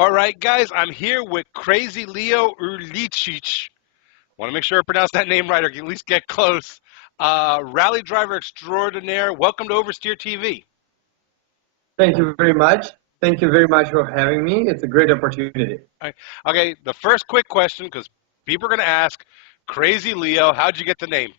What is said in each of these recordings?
All right, guys, I'm here with Crazy Leo Urlichich. Want to make sure I pronounce that name right, or at least get close. Rally driver extraordinaire. Welcome to Oversteer TV. Thank you very much. Thank you very much for having me. It's a great opportunity. All right. Okay, the first quick question, because people are going to ask, Crazy Leo, how'd you get the name?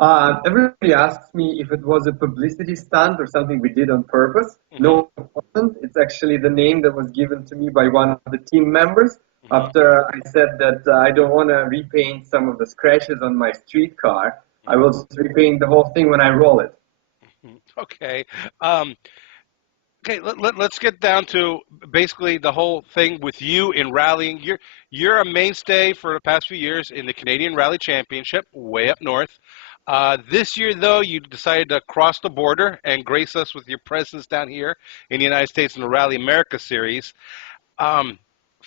Everybody asks me if it was a publicity stunt or something we did on purpose. No, it wasn't. It's actually the name that was given to me by one of the team members after I said that I don't want to repaint some of the scratches on my street car. I will just repaint the whole thing when I roll it. Okay. Okay, let's get down to basically the whole thing with you in rallying. You're a mainstay for the past few years in the Canadian Rally Championship, way up north. This year, though, you decided to cross the border and grace us with your presence down here in the United States in the Rally America Series.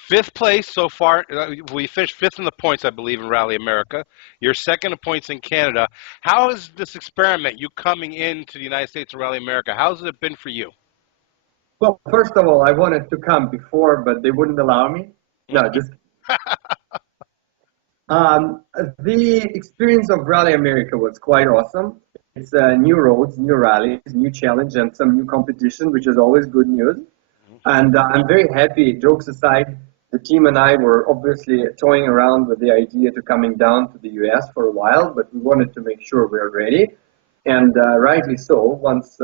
Fifth place so far. We finished fifth in the points, I believe, in Rally America. You're second in points in Canada. How is this experiment, you coming into the United States and Rally America, how's it been for you? Well, first of all, I wanted to come before, but they wouldn't allow me. No, just the experience of Rally America was quite awesome. It's new roads, new rallies, new challenge, and some new competition, which is always good news. And I'm very happy, jokes aside, the team and I were obviously toying around with the idea to coming down to the US for a while, but we wanted to make sure we are ready. And rightly so, once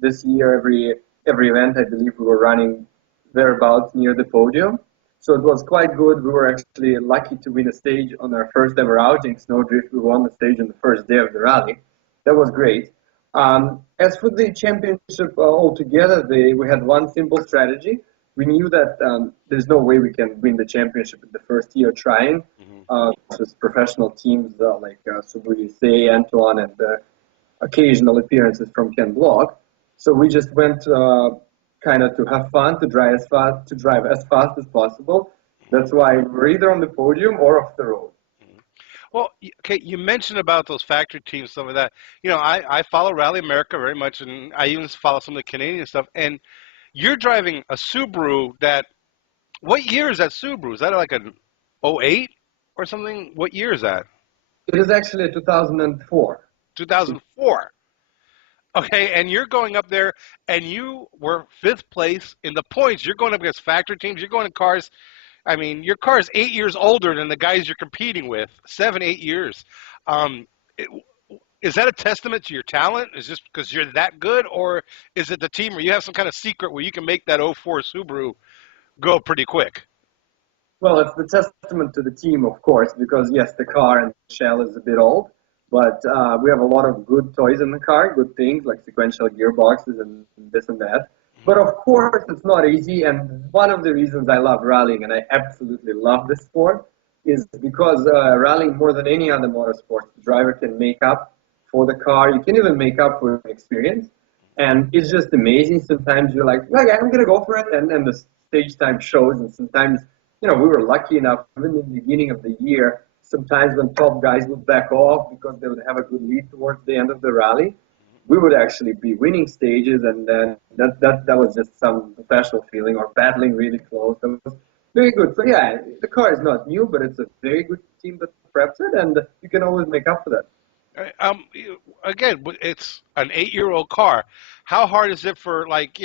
this year, every event, I believe we were running thereabouts near the podium. So it was quite good. We were actually lucky to win a stage on our first ever outing, Snowdrift. We won the stage on the first day of the rally. That was great. As for the championship altogether, we had one simple strategy. We knew that there's no way we can win the championship in the first year trying. Just professional teams like Subaru USA, Antoine, and occasional appearances from Ken Block. So we just went kind of to have fun, to drive as fast as possible. That's why we're either on the podium or off the road. Well, okay, you mentioned about those factory teams, some of that. You know, I follow Rally America very much, and I even follow some of the Canadian stuff. And you're driving a Subaru that, what year is that Subaru? Is that like an '08 or something? What year is that? It is actually a 2004. 2004. Okay, and you're going up there, and you were fifth place in the points. You're going up against factory teams. You're going in cars. I mean, your car is 8 years older than the guys you're competing with, 7, 8 years. Is that a testament to your talent? Is this because you're that good, or is it the team where you have some kind of secret where you can make that '04 Subaru go pretty quick? Well, it's the testament to the team, of course, because yes, the car and shell is a bit old, but we have a lot of good toys in the car, good things like sequential gearboxes and this and that. But of course, it's not easy, and one of the reasons I love rallying, and I absolutely love this sport, is because rallying more than any other motorsport, the driver can make up for the car. You can even make up for experience, and it's just amazing. Sometimes you're like, oh, yeah, I'm gonna go for it, and the stage time shows. And sometimes, you know, we were lucky enough, even in the beginning of the year, sometimes when top guys would back off because they would have a good lead towards the end of the rally, we would actually be winning stages, and then that was just some special feeling, or battling really close. That was very good. So yeah, the car is not new, but it's a very good team that preps it, and you can always make up for that. Again, it's an 8-year-old car. How hard is it for, like,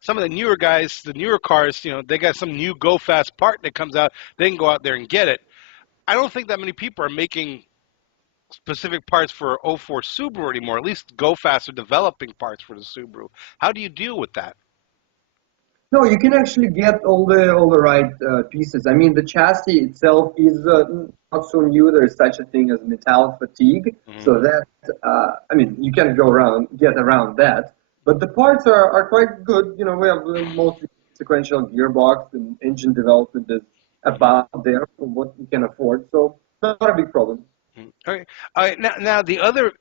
some of the newer guys, the newer cars, they got some new go fast part that comes out, they can go out there and get it. I don't think that many people are making specific parts for '04 Subaru anymore. At least go fast are developing parts for the Subaru. How do you deal with that? No, you can actually get all the right pieces. I mean, the chassis itself is not so new. There is such a thing as metal fatigue, so that I mean, you can get around that. But the parts are quite good. You know, we have mostly sequential gearbox, and engine development is about there for what we can afford. So not a big problem. All right. Now the other,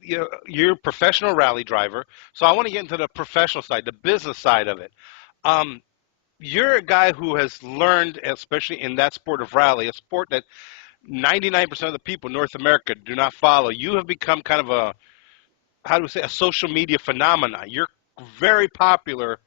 you're a professional rally driver, so I want to get into the professional side, the business side of it. You're a guy who has learned, especially in that sport of rally, a sport that 99% of the people in North America do not follow. You have become kind of a, how do we say, a social media phenomenon. You're very popular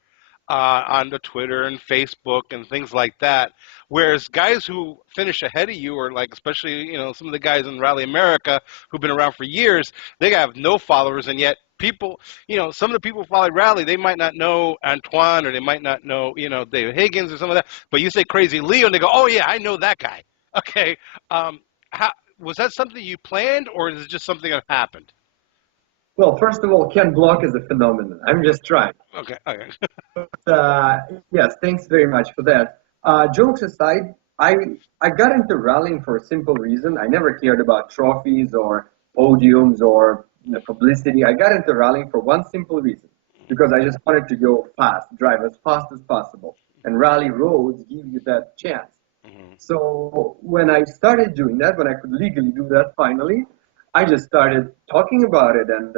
on the Twitter and Facebook and things like that. Whereas guys who finish ahead of you, or like especially some of the guys in Rally America who've been around for years, they have no followers, and yet people, some of the people who follow Rally, they might not know Antoine or they might not know David Higgins or some of that, but you say Crazy Leo and they go, oh yeah, I know that guy. Okay, how was that something you planned, or is it just something that happened? Well, first of all, Ken Block is a phenomenon. I'm just trying. Okay, okay. Uh, yes, thanks very much for that. Jokes aside, I got into rallying for a simple reason. I never cared about trophies or podiums or publicity. I got into rallying for one simple reason, because I just wanted to go fast, drive as fast as possible, and rally roads give you that chance. Hmm. So when I started doing that, when I could legally do that finally, I just started talking about it and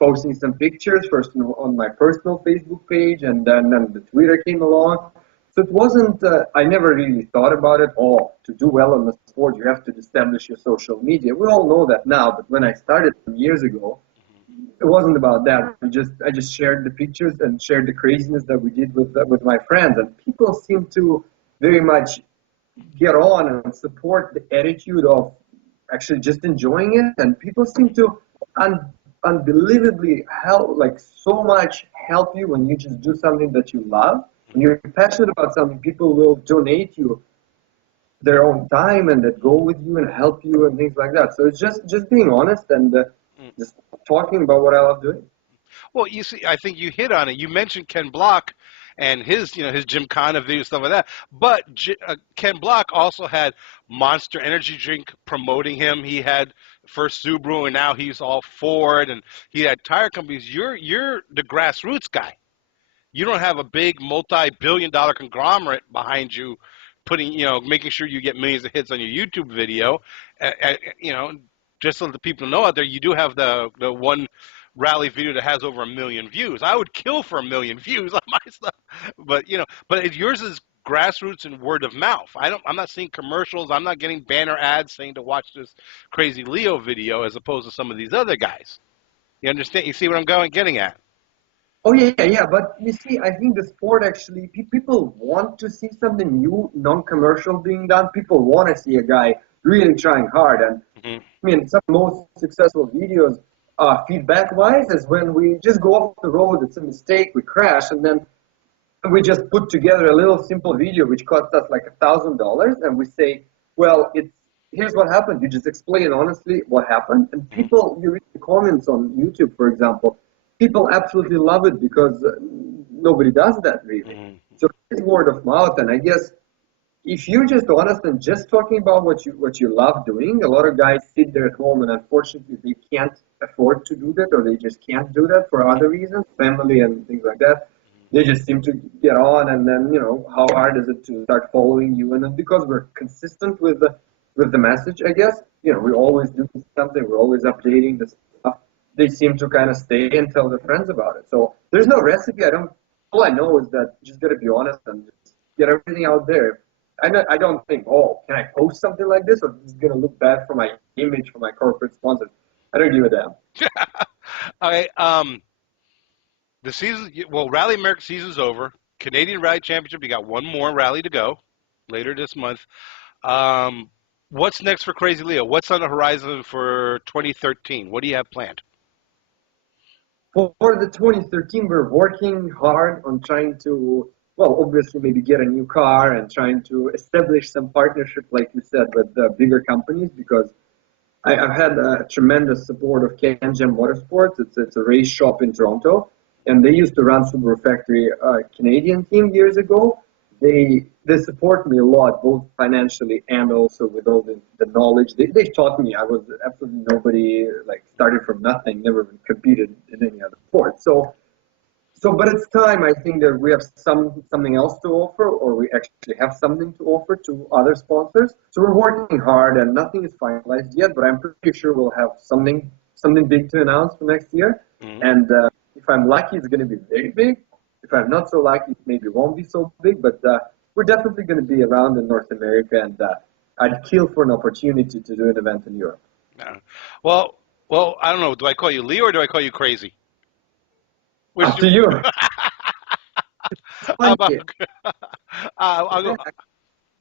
posting some pictures first on my personal Facebook page, and then the Twitter came along. So it wasn't, I never really thought about it. Oh, to do well in the sport, you have to establish your social media. We all know that now, but when I started some years ago, it wasn't about that. I just shared the pictures and shared the craziness that we did with my friends, and people seem to very much get on and support the attitude of actually just enjoying it. And people seem to unbelievably help, like so much help you when you just do something that you love. When you're passionate about something, people will donate you their own time and that go with you and help you and things like that. So it's just being honest and just talking about what I love doing. Well, you see, I think you hit on it. You mentioned Ken Block and his Gymkhana video, stuff like that. But Ken Block also had Monster Energy drink promoting him. He had first Subaru, and now he's all Ford, and he had tire companies. You're the grassroots guy. You don't have a big multi-billion-dollar conglomerate behind you, making sure you get millions of hits on your YouTube video. You know, just so the people know out there, you do have the one rally video that has over 1 million views. I would kill for 1 million views on my stuff, but yours is grassroots and word of mouth. I'm not seeing commercials. I'm not getting banner ads saying to watch this Crazy Leo video as opposed to some of these other guys. You understand? You see what I'm getting at? Oh yeah, yeah, yeah. But you see, I think the sport actually, people want to see something new, non-commercial being done. People want to see a guy really trying hard. And Hmm. I mean, some most successful videos, feedback-wise, is when we just go off the road. It's a mistake, we crash, and then we just put together a little simple video which cost us like $1,000, and we say, well, it's here's what happened. You just explain honestly what happened, and people, you read the comments on YouTube, for example, people absolutely love it because nobody does that really. Hmm. So it's word of mouth, and I guess if you're just honest and just talking about what you love doing, a lot of guys sit there at home and unfortunately they can't afford to do that, or they just can't do that for other reasons, family and things like that. They just seem to get on, and then how hard is it to start following you? And then because we're consistent with the message, I guess we always do something, we're always updating the stuff. They seem to kind of stay and tell their friends about it. So there's no recipe. I don't. All I know is that you just got to be honest and just get everything out there. I don't think, oh, can I post something like this, or is it going to look bad for my image, for my corporate sponsors? I don't give a damn. Okay. The season, well, Rally America season's over. Canadian Rally Championship, you got one more rally to go later this month. Um, what's next for Crazy Leo? What's on the horizon for 2013? What do you have planned? For the 2013, we're working hard on trying to, well, obviously maybe get a new car and trying to establish some partnership, like you said, with bigger companies, because I've had tremendous support of CanGem Motorsports. It's a race shop in Toronto, and they used to run Subaru Factory Canadian team years ago. They support me a lot, both financially and also with all the knowledge. They taught me. I was absolutely nobody, like started from nothing, never competed in any other sport. But it's time. I think that we have something else to offer, or we actually have something to offer to other sponsors. So we're working hard, and nothing is finalized yet. But I'm pretty sure we'll have something big to announce for next year. Hmm. And if I'm lucky, it's going to be very big. If I'm not so lucky, it maybe won't be so big. But we're definitely going to be around in North America, and I'd kill for an opportunity to do an event in Europe. Yeah. Well, well, I don't know. Do I call you Leo or do I call you crazy? Which Up to you. funny. About, I'll go. Quebec,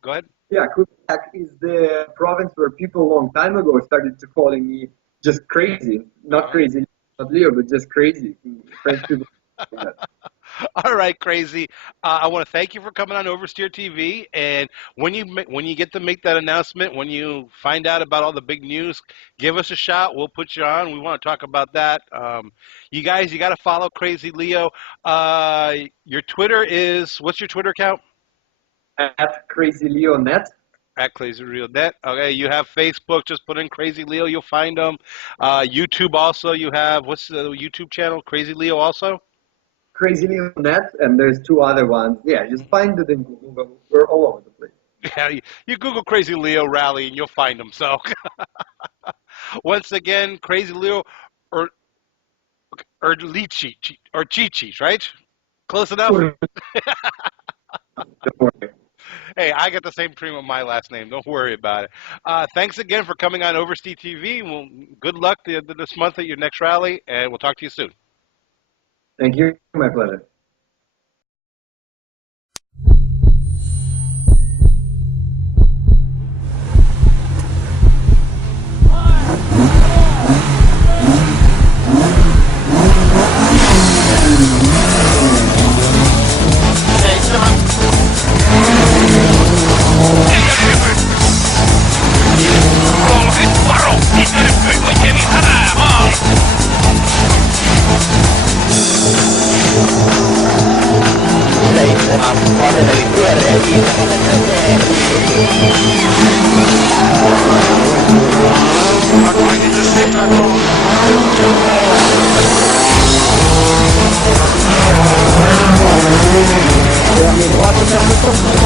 Go ahead. yeah, Quebec is the province where people a long time ago started to calling me just crazy, not Uh-huh. crazy, not Leo, but just crazy. French people like that. All right, crazy. I want to thank you for coming on Oversteer TV. And when you get to make that announcement, when you find out about all the big news, give us a shout. We'll put you on. We want to talk about that. You guys, you got to follow Crazy Leo. Your Twitter is what's your Twitter account? At Crazy Leo Net, At Crazy Leo Net. Okay, you have Facebook. Just put in Crazy Leo. You'll find them. YouTube also. You have what's the YouTube channel? Crazy Leo also. Crazy Leo Net, and there's two other ones. Yeah, just find it in Google. But we're all over the place. Yeah, you Google Crazy Leo Rally and you'll find them. So once again, Crazy Leo or Urlichich or Chichis, right? Close enough. Don't worry. Hey, I got the same cream with my last name. Don't worry about it. Thanks again for coming on Oversteer TV. Well, good luck this month at your next rally, and we'll talk to you soon. Thank you. My pleasure. Pode ser muito